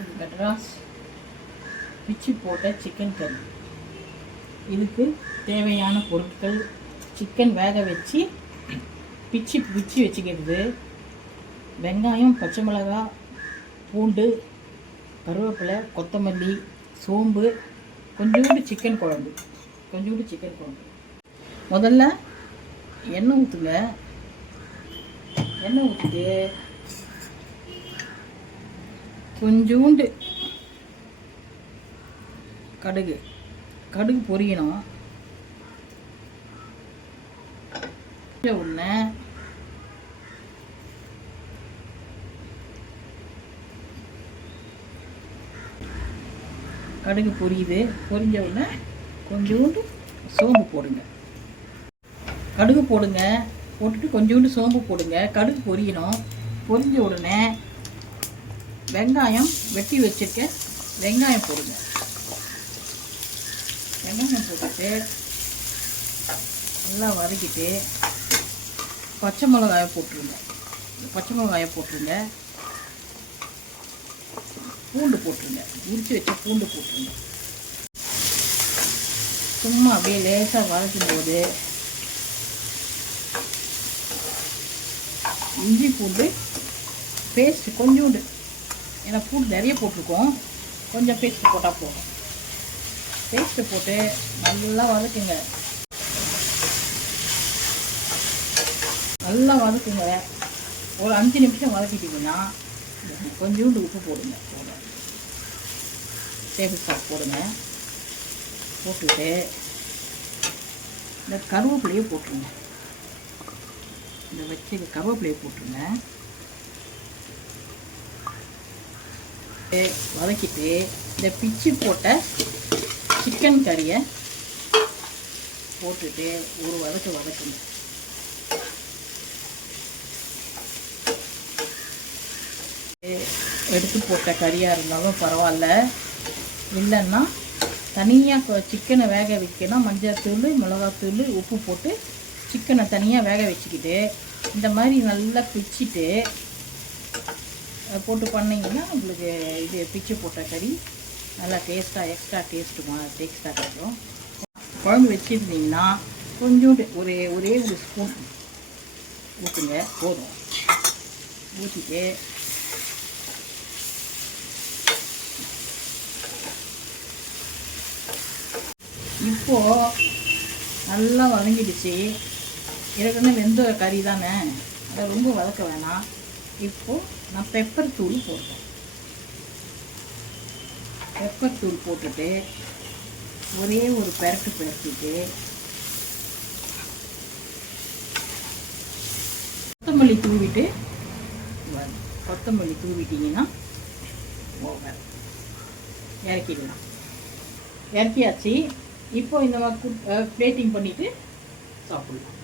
இது மெட்ராஸ் பிச்சு போட்ட சிக்கன் கறி. இதுக்கு தேவையான பொருட்கள்: சிக்கன் வேக வச்சு பிச்சு வச்சுக்கிறது, வெங்காயம், பச்சை மிளகாய், பூண்டு, கருவேப்பிலை, கொத்தமல்லி, சோம்பு, கொஞ்சோண்டு சிக்கன் குழம்பு. முதல்ல எண்ணெய் ஊற்றுங்க. எண்ணெய் ஊற்றிட்டு கொஞ்சோண்டு கடுகு பொரியணும். உடனே கடுகு பொரிஞ்ச உடனே கொஞ்சோண்டு சோம்பு போடுங்க. கடுகு போடுங்க, போட்டுட்டு கொஞ்சோண்டு சோம்பு போடுங்க. கடுகு பொரியணும். பொரிஞ்ச உடனே வெங்காயம் வெட்டி வச்சுருக்க வெங்காயம் போடுங்க. வெங்காயம் போட்டுட்டு நல்லா வதக்கிட்டு பச்சை மிளகாயை போட்டுருங்க. பூண்டு போட்டுருங்க. உரித்து வச்ச பூண்டு போட்டுருங்க. சும்மா அப்படியே லேசாக வதக்கும் போது இஞ்சி பூண்டு பேஸ்ட் கொஞ்சோண்டு, ஏன்னா பூண்டு நிறைய போட்டிருக்கோம், கொஞ்சம் பேஸ்ட்டு போட்டால் போதும். பேஸ்ட்டு போட்டு நல்லா வதக்குங்க. ஒரு 5 நிமிஷம் வதக்கிட்டிங்கன்னா கொஞ்சோண்டு உப்பு போடுங்க. டேபிள் சால்ட் போடுங்க. போட்டுட்டு இந்த கருவேப்பிலையை போட்டுருங்க. வதக்கிட்டு இந்த பிச்சு போட்ட சிக்கன் கறியை போட்டுட்டு ஒரு வதக்குங்க. எடுத்து போட்ட கறியாக இருந்தாலும் பரவாயில்ல, இல்லைன்னா தனியாக சிக்கனை வேக வைக்கணும். மஞ்சள்தூள், மிளகாத்தூள், உப்பு போட்டு சிக்கனை தனியாக வேக வச்சுக்கிட்டு இந்த மாதிரி நல்லா பிச்சுட்டு போட்டு பண்ணிங்கன்னா உங்களுக்கு இது பிச்சு போட்ட கறி நல்லா எக்ஸ்ட்ரா டேஸ்ட்டாக கிடைக்கும். குழம்பு வச்சுருந்தீங்கன்னா கொஞ்சோண்டு ஒரே ஒரு ஸ்பூன் ஊற்றுங்க, போதும். ஊற்றிட்டு இப்போது நல்லா வதங்கிடுச்சு. ஏற்கனவே வெந்த கறி தானே, அதை ரொம்ப வதக்க வேணாம். இப்போது நான் பெப்பர் தூள் போட்டுட்டு ஒரே ஒரு பெரட்டிட்டு கொத்தமல்லி தூவிட்டிங்கன்னா ஓவர். இறக்கிடலாம். இறக்கியாச்சு. இப்போ இந்த மாதிரி பிளேட்டிங் பண்ணிவிட்டு சாப்பிடலாம்.